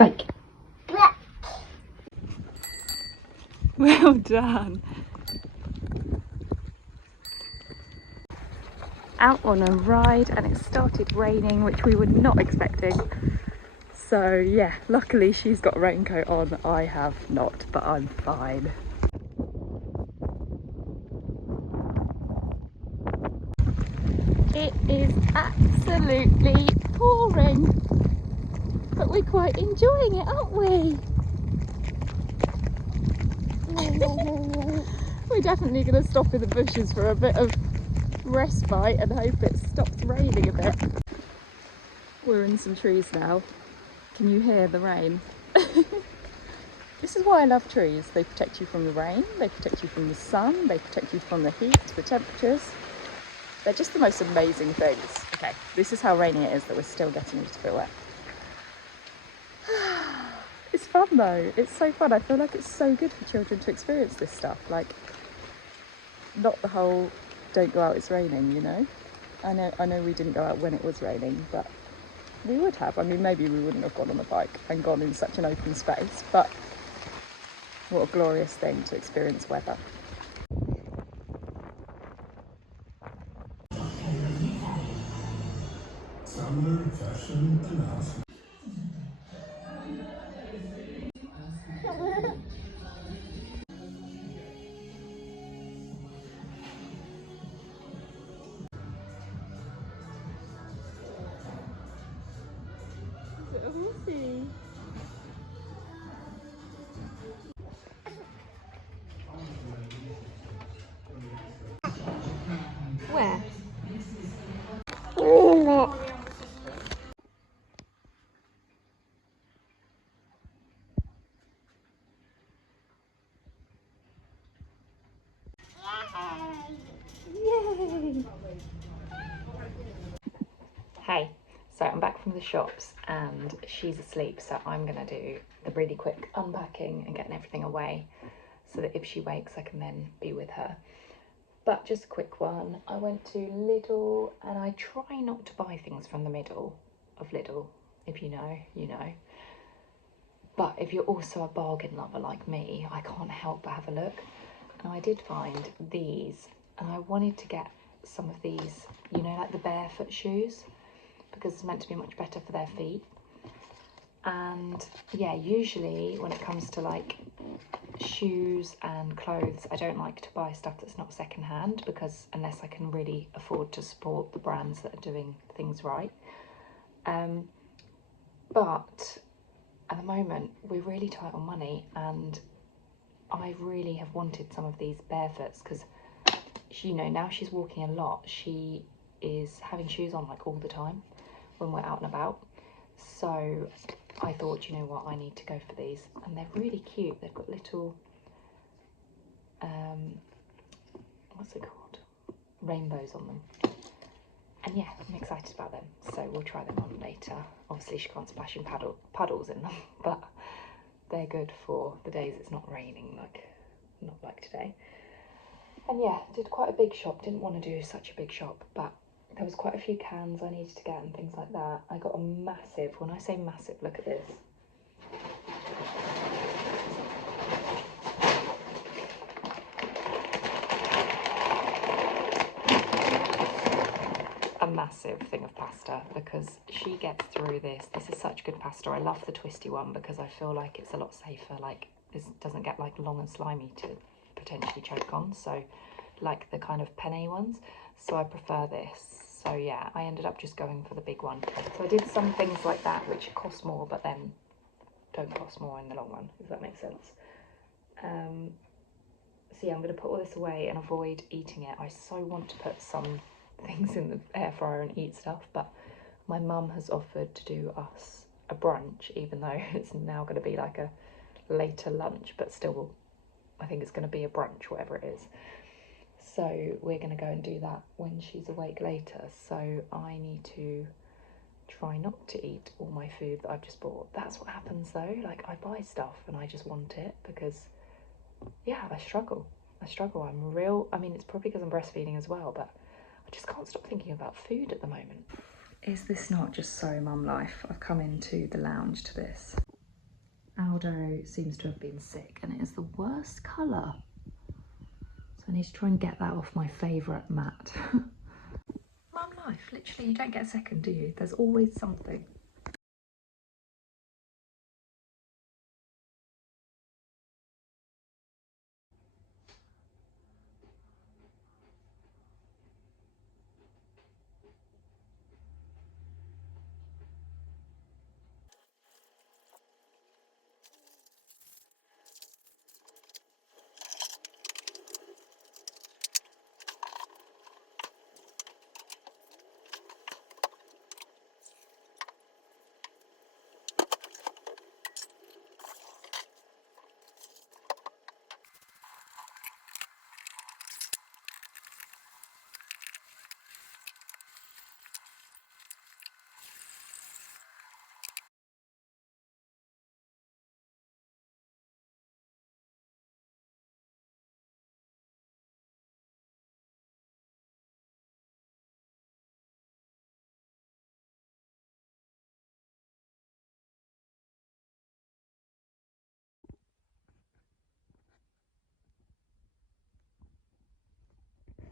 Bake. Well done. Out on a ride and it started raining, which we were not expecting. So yeah, luckily she's got a raincoat on, I have not, but I'm fine. It is absolutely pouring, but we're quite enjoying it, aren't we? We're definitely going to stop in the bushes for a bit of respite and hope it stops raining a bit. We're in some trees now. Can you hear the rain? This is why I love trees. They protect you from the rain, they protect you from the sun, they protect you from the heat, the temperatures. They're just the most amazing things. Okay, this is how rainy it is that we're still getting a little bit wet. It's fun though, it's so fun. I feel like it's so good for children to experience this stuff. Like, not the whole don't go out, it's raining, you know? I know we didn't go out when it was raining, but we would have. I mean, maybe we wouldn't have gone on a bike and gone in such an open space, but what a glorious thing to experience weather. Summer fashion announcement. Is it a horsey? Where? Yay! Hey, so I'm back from the shops and she's asleep, so I'm gonna do the really quick unpacking and getting everything away so that if she wakes I can then be with her. But just a quick one, I went to Lidl and I try not to buy things from the middle of Lidl. If you know, you know. But if you're also a bargain lover like me, I can't help but have a look. And I did find these, and I wanted to get some of these, you know, like the barefoot shoes, because it's meant to be much better for their feet. And yeah, usually when it comes to like shoes and clothes, I don't like to buy stuff that's not secondhand, because unless I can really afford to support the brands that are doing things right. But at the moment we're really tight on money, and I really have wanted some of these barefoots because, you know, now she's walking a lot, she is having shoes on like all the time when we're out and about. So I thought, you know what, I need to go for these, and they're really cute. They've got little what's it called, rainbows on them, and yeah, I'm excited about them, so we'll try them on later. Obviously she can't splash in puddles in them, but they're good for the days it's not raining, like not like today. And yeah, did quite a big shop. Didn't want to do such a big shop, but there was quite a few cans I needed to get and things like that. I got a massive, when I say massive, look at this. A massive thing of pasta, because she gets through this. This is such good pasta. I love the twisty one because I feel like it's a lot safer. Like, this doesn't get like long and slimy to potentially choke on, so like the kind of penne ones, so I prefer this. So yeah, I ended up just going for the big one. So I did some things like that which cost more but then don't cost more in the long run, if that makes sense. So yeah, I'm going to put all this away and avoid eating it. I so want to put some things in the air fryer and eat stuff, but my mum has offered to do us a brunch, even though it's now going to be like a later lunch, but still I think it's going to be a brunch, whatever it is. So we're going to go and do that when she's awake later. So I need to try not to eat all my food that I've just bought. That's what happens though. Like, I buy stuff and I just want it because, yeah, I struggle. I'm real. I mean, it's probably because I'm breastfeeding as well, but I just can't stop thinking about food at the moment. Is this not just so mum life? I've come into the lounge to this. Aldo seems to have been sick and it is the worst colour. So I need to try and get that off my favourite mat. Mum life, literally you don't get a second, do you? There's always something.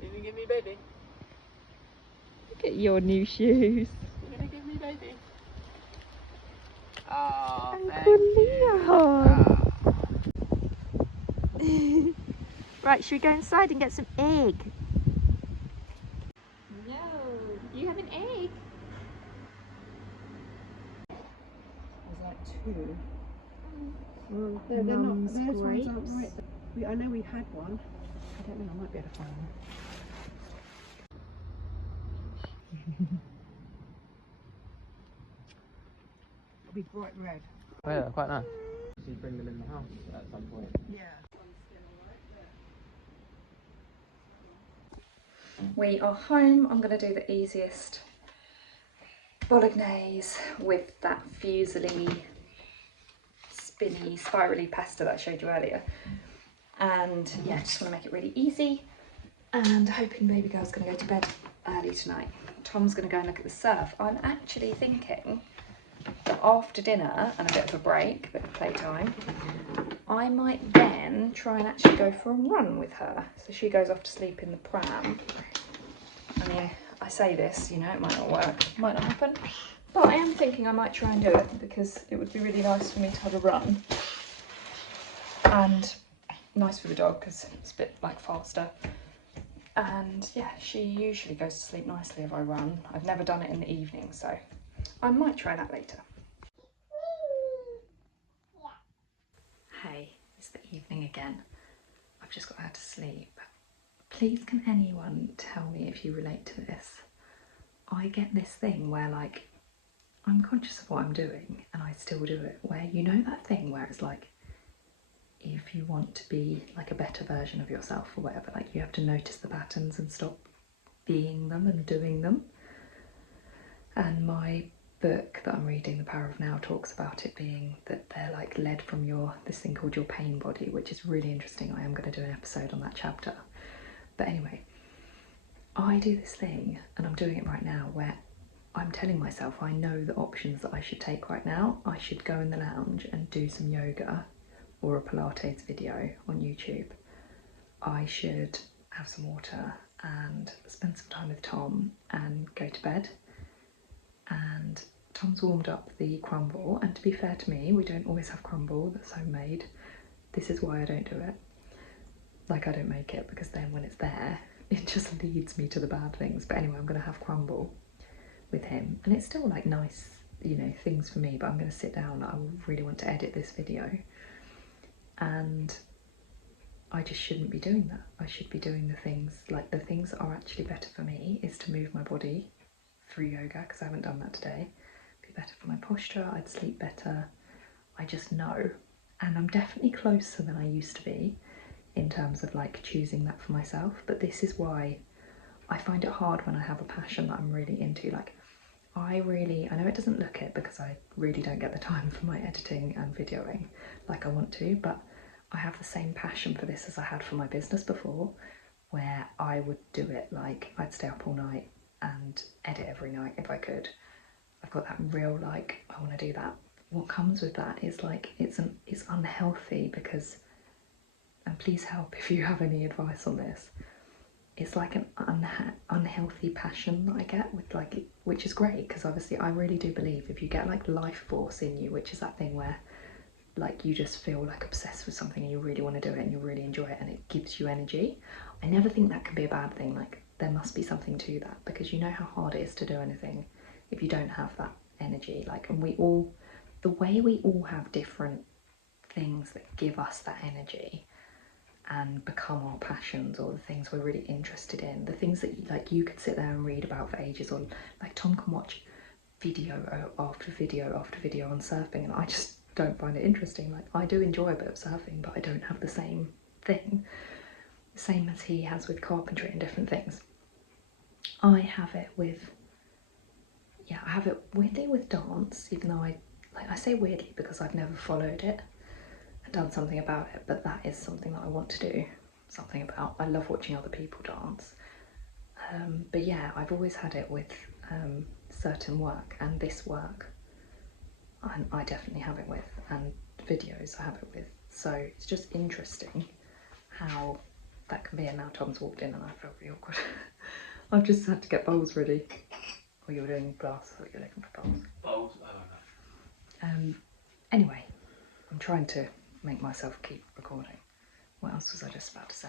Can you give me baby? Look at your new shoes. You gonna give me baby? Oh, Uncle thank Leon. you. Right, should we go inside and get some egg? No, you have an egg. There's like two. No, they're not. Mum's Those ones aren't grapes. right. I know we had one. I don't know. I might be able to find one. It'll be bright red. Oh yeah, quite nice. So you bring them in the house at some point. Yeah. We are home. I'm going to do the easiest bolognese with that fusilly, spinny, spirally pasta that I showed you earlier. And yeah, just want to make it really easy. And hoping baby girl's going to go to bed early tonight. Tom's going to go and look at the surf. I'm actually thinking that after dinner and a bit of a break, a bit of playtime, I might then try and actually go for a run with her. So she goes off to sleep in the pram. I mean, I say this, you know, it might not work, might not happen, but I am thinking I might try and do it because it would be really nice for me to have a run. And nice for the dog because it's a bit like faster. And yeah, she usually goes to sleep nicely if I run. I've never done it in the evening, so I might try that later. Hey, it's the evening again. I've just got her to sleep. Please can anyone tell me if you relate to this? I get this thing where like, I'm conscious of what I'm doing and I still do it, where you know that thing where it's like, if you want to be like a better version of yourself or whatever, like you have to notice the patterns and stop being them and doing them. And my book that I'm reading, The Power of Now, talks about it being that they're like led from this thing called your pain body, which is really interesting. I am going to do an episode on that chapter. But anyway, I do this thing, and I'm doing it right now, where I'm telling myself I know the options that I should take right now. I should go in the lounge and do some yoga or a Pilates video on YouTube. I should have some water and spend some time with Tom and go to bed. And Tom's warmed up the crumble, and to be fair to me, we don't always have crumble that's homemade. This is why I don't do it. Like, I don't make it because then when it's there, it just leads me to the bad things. But anyway, I'm going to have crumble with him, and it's still like nice, you know, things for me, but I'm going to sit down. I really want to edit this video, and I just shouldn't be doing that. I should be doing the things, like the things that are actually better for me is to move my body through yoga, because I haven't done that today. It'd be better for my posture, I'd sleep better. I just know, and I'm definitely closer than I used to be in terms of like choosing that for myself. But this is why I find it hard when I have a passion that I'm really into. Like I know it doesn't look it because I really don't get the time for my editing and videoing like I want to, but I have the same passion for this as I had for my business before, where I would do it like I'd stay up all night and edit every night if I could. I've got that real like, I want to do that. what comes with that is like it's unhealthy because, and please help if you have any advice on this, it's like an unhealthy passion that I get with like, which is great because obviously I really do believe if you get like life force in you, which is that thing where like you just feel like obsessed with something and you really want to do it and you really enjoy it and it gives you energy. I never think that can be a bad thing. Like there must be something to that because you know how hard it is to do anything if you don't have that energy. Like, and the way we all have different things that give us that energy and become our passions, or the things we're really interested in, the things that you could sit there and read about for ages, or like Tom can watch video after video after video on surfing, and I just don't find it interesting. Like I do enjoy a bit of surfing, but I don't have the same thing, the same as he has with carpentry and different things. I have it with, yeah, I have it weirdly with dance, even though I say weirdly because I've never followed it and done something about it, but that is something that I want to do something about. I love watching other people dance. But yeah, I've always had it with certain work, and this work I definitely have it with, and videos I have it with. So it's just interesting how that can be. And now Tom's walked in and I feel really awkward. I've just had to get bowls ready. Or you're doing glass, or you're looking for bowls. Bowls? I don't know. Anyway, I'm trying to make myself keep recording. What else was I just about to say?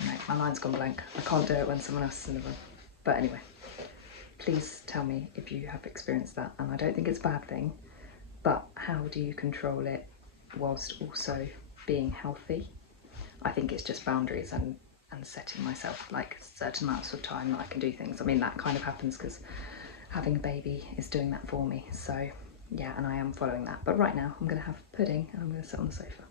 Anyway, my mind's gone blank. I can't do it when someone else is in the room. But anyway, please tell me if you have experienced that. And I don't think it's a bad thing, but how do you control it whilst also being healthy? I think it's just boundaries and setting myself like certain amounts of time that I can do things. I mean, that kind of happens because having a baby is doing that for me. So yeah, and I am following that. But right now I'm going to have pudding and I'm going to sit on the sofa.